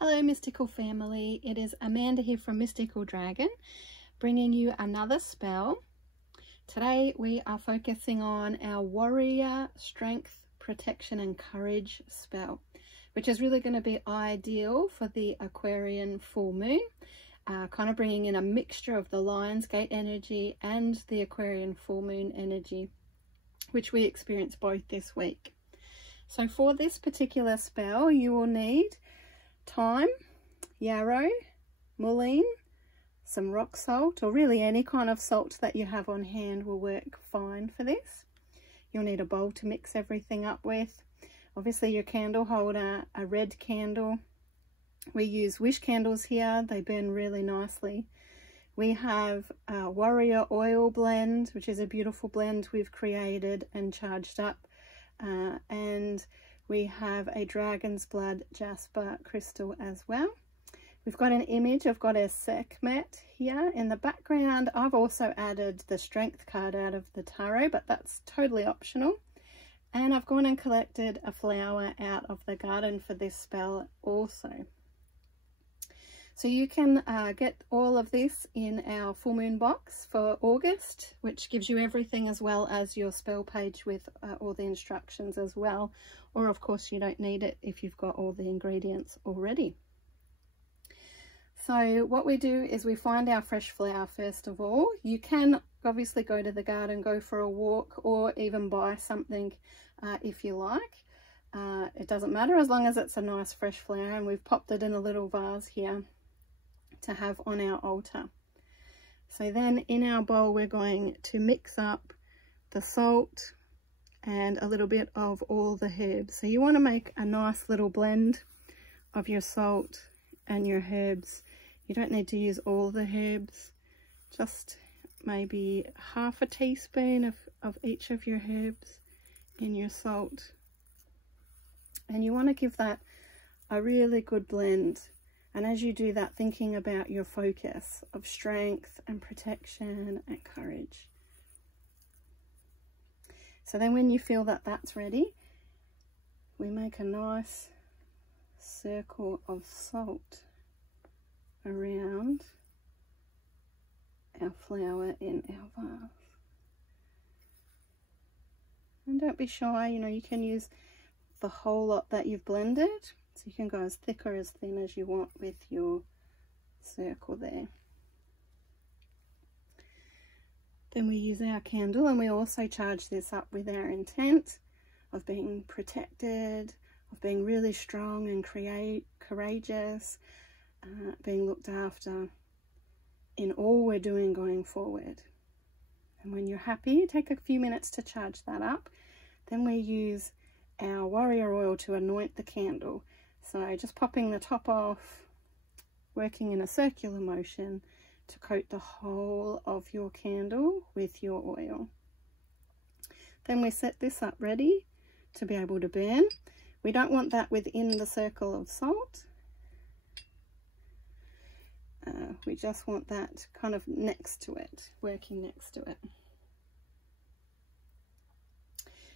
Hello mystical family, it is Amanda here from Mystical Dragon, bringing you another spell. Today we are focusing on our warrior strength, protection and courage spell, which is really going to be ideal for the Aquarian full moon, kind of bringing in a mixture of the Lion's Gate energy and the Aquarian full moon energy, which we experience both this week. So for this particular spell you will need thyme, yarrow, mullein, some rock salt, or really any kind of salt that you have on hand will work fine for this. You'll need a bowl to mix everything up with. Obviously your candle holder, a red candle. We use wish candles here, they burn really nicely. We have a warrior oil blend, which is a beautiful blend we've created and charged up, and we have a Dragonsblood Jasper crystal as well. We've got an image of Goddess Sekhmet here in the background. I've also added the strength card out of the tarot, but that's totally optional. And I've gone and collected a flower out of the garden for this spell also. So you can get all of this in our full moon box for August, which gives you everything as well as your spell page with all the instructions as well. Or of course you don't need it if you've got all the ingredients already. So what we do is we find our fresh flower first of all. You can obviously go to the garden, go for a walk, or even buy something if you like. It doesn't matter as long as it's a nice fresh flower, and we've popped it in a little vase here to have on our altar. So then in our bowl we're going to mix up the salt and a little bit of all the herbs. So you want to make a nice little blend of your salt and your herbs. You don't need to use all the herbs, just maybe half a teaspoon of each of your herbs in your salt. And you want to give that a really good blend. And as you do that, thinking about your focus of strength and protection and courage. So then when you feel that that's ready, we make a nice circle of salt around our flower in our vase. And don't be shy, you know, you can use the whole lot that you've blended. So you can go as thick or as thin as you want with your circle there. Then we use our candle, and we also charge this up with our intent of being protected, of being really strong and courageous, being looked after in all we're doing going forward. And when you're happy, take a few minutes to charge that up. Then we use our warrior oil to anoint the candle. So just popping the top off, working in a circular motion to coat the whole of your candle with your oil. Then we set this up ready to be able to burn. We don't want that within the circle of salt. We just want that kind of next to it, working next to it.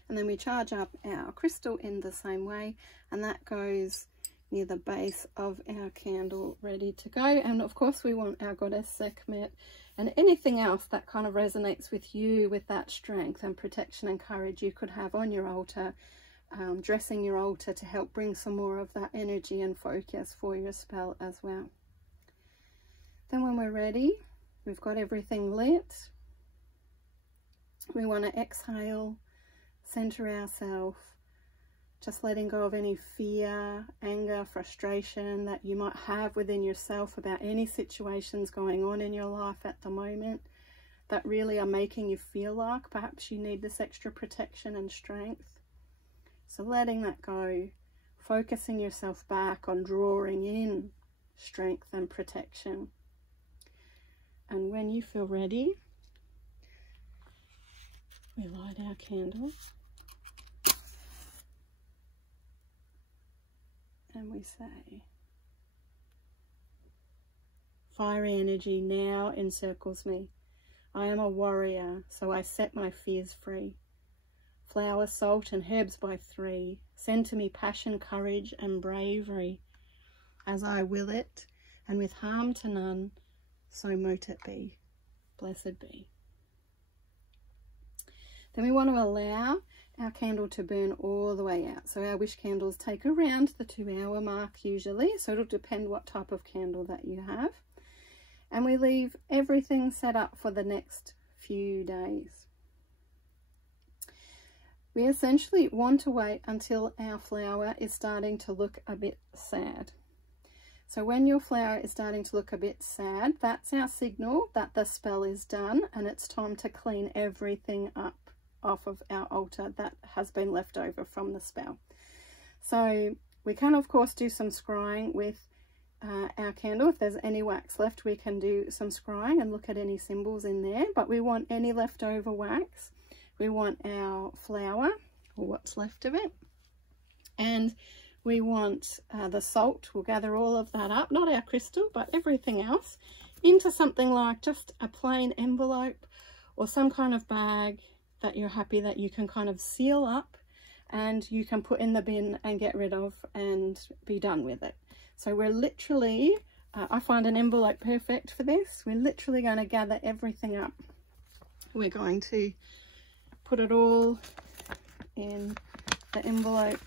And then we charge up our crystal in the same way, and that goes near the base of our candle ready to go. And of course we want our Goddess Sekhmet and anything else that kind of resonates with you, with that strength and protection and courage you could have on your altar, dressing your altar to help bring some more of that energy and focus for your spell as well. Then when we're ready, we've got everything lit, we want to exhale, center ourselves, just letting go of any fear, anger, frustration that you might have within yourself about any situations going on in your life at the moment that really are making you feel like perhaps you need this extra protection and strength. So letting that go, focusing yourself back on drawing in strength and protection. And when you feel ready, we light our candle. And we say, fiery energy now encircles me. I am a warrior, so I set my fears free. Flour, salt, and herbs by 3. Send to me passion, courage, and bravery. as I will it, and with harm to none, so mote it be. Blessed be. Then we want to allow our candle to burn all the way out. So our wish candles take around the 2-hour mark usually, so it'll depend what type of candle that you have. And we leave everything set up for the next few days. We essentially want to wait until our flower is starting to look a bit sad. So when your flower is starting to look a bit sad, that's our signal that the spell is done and it's time to clean everything up off of our altar that has been left over from the spell. So we can of course do some scrying with our candle. If there's any wax left, we can do some scrying and look at any symbols in there, but we want any leftover wax. We want our flower, or what's left of it, and we want the salt. We'll gather all of that up, not our crystal, but everything else, into something like just a plain envelope or some kind of bag that you're happy that you can kind of seal up and you can put in the bin and get rid of and be done with it. So we're literally, I find an envelope perfect for this. We're literally going to gather everything up. We're going to put it all in the envelope,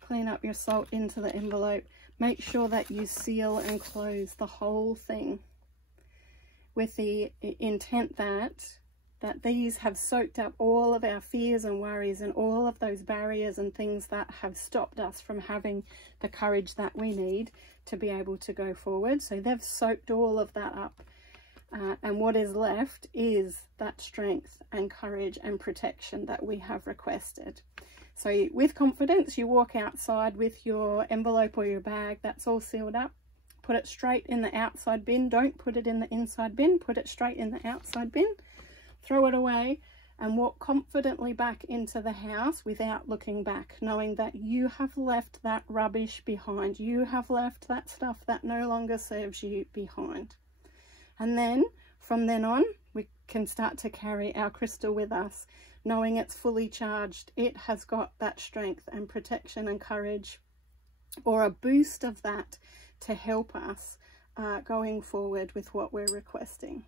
clean up your salt into the envelope, make sure that you seal and close the whole thing with the intent that these have soaked up all of our fears and worries and all of those barriers and things that have stopped us from having the courage that we need to be able to go forward. So they've soaked all of that up. And what is left is that strength and courage and protection that we have requested. So with confidence, you walk outside with your envelope or your bag that's all sealed up. Put it straight in the outside bin. Don't put it in the inside bin. Put it straight in the outside bin. Throw it away and walk confidently back into the house without looking back, knowing that you have left that rubbish behind. You have left that stuff that no longer serves you behind. And then from then on, we can start to carry our crystal with us, knowing it's fully charged. It has got that strength and protection and courage, or a boost of that, to help us going forward with what we're requesting.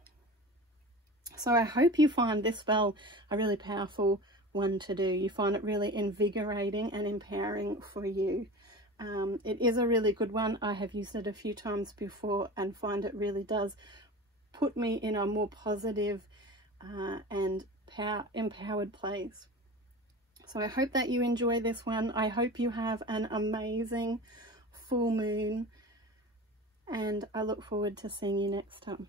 So I hope you find this spell a really powerful one to do. You find it really invigorating and empowering for you. It is a really good one. I have used it a few times before and find it really does put me in a more positive and empowered place. So I hope that you enjoy this one. I hope you have an amazing full moon, and I look forward to seeing you next time.